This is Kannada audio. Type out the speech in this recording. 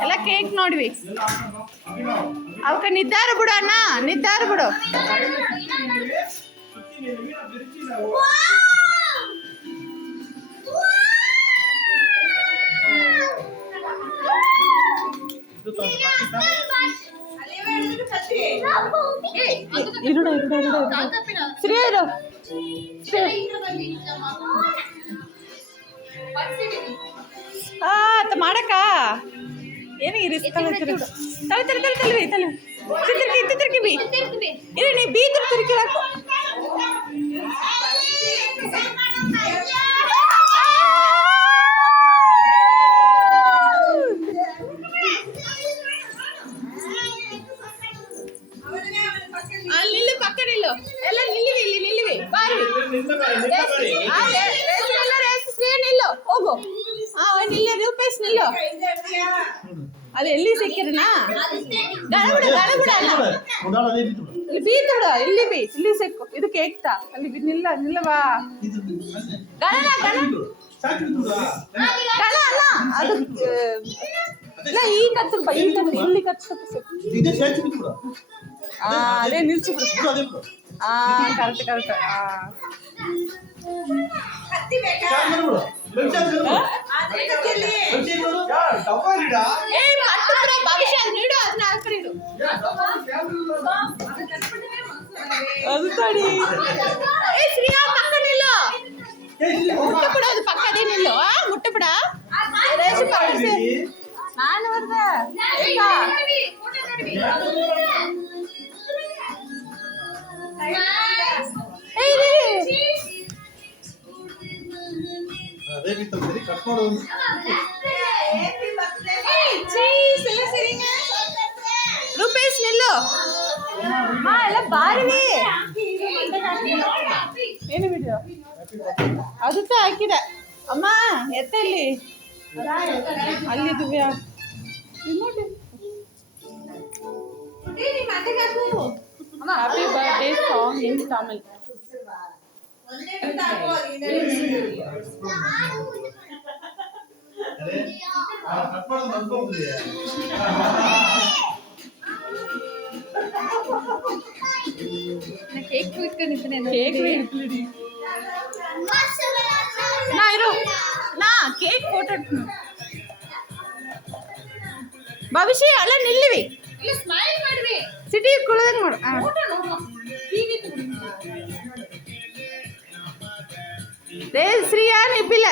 ಎಲ್ಲ ಕೇಕ್ ನೋಡ್ವಿ ಅವಕ್ಕ ನಿದ್ದಾರ ಬಿಡು ಅಣ್ಣ ನಿದ್ದಾರ ಬಿಡು ಶ್ರೀಯರು ಮಾಡಕ್ಕ ಏನಿಗೆ ಬಿ ಇಲ್ಲ ನೀ ಬೀದ್ರ ತಿರ್ಕಿರಾಕು ನಿಲ್ಲು ಪಕ್ಕ ನಿಲ್ಲು ಎಲ್ಲ ನಿಲ್ಲಿವಿ ಇಲ್ಲಿ ನಿಲ್ಲಿವಿ ಬಾರಿ ನಿಲ್ಲು ಹೋಗು ನಿಲ್ಲ ರೂಪೇಶ್ ನಿಲ್ಲು ಅದು ಎಲ್ಲಿ ಸಿಕ್ಕಿರನಾ ಗಳಬಿಡ ಇಲ್ಲಿ ಬೀತೋಡು ಇಲ್ಲಿ ಸಿಕ್ಕು ಇದು ಕೇಕ್ತಾ ಅಲ್ಲಿ ನಿಲ್ಲವಾ ಗಳ ಅಲ್ಲ ಅದು ಇಲ್ಲ ಈ ಕತ್ತು ಇಲ್ಲಿ ಕತ್ತು ಅದೇ ನಿಲ್ಸಿ ಬಿಡು ಕರೆಕ್ಟ್ ಅದು ತಡಿ ಶ್ರೀಯಾ ಪಕ್ಕ ನಿಲ್ಲು ಮುಟ್ಟಬಿಡ ಅದು ಪಕ್ಕದೇ ನಿಲ್ಲು ಮುಟ್ಟಬಿಡ ನಾನು ಬರ್ದೆ ರೂಪೇಶ್ ನಿಲ್ಲು ಎಲ್ಲ ಬಾರಿವಿ ಏನು ವಿಡಿಯೋ ಅದು ಹಾಕಿದೆ ಅಮ್ಮ ಎತ್ತಲ್ಲಿ ಅಲ್ಲಿ Divya happy birthday song in Tamil cake cake photo ಭವಿಷ್ಯ ಅಲ್ಲ ನಿಲ್ಲಿವಿ ಸಿಟಿ ಕುಳದಂಗ್ ಮಾಡು ಶ್ರೀಯಾ ನಿಬ್ಬಿಲ್ಲ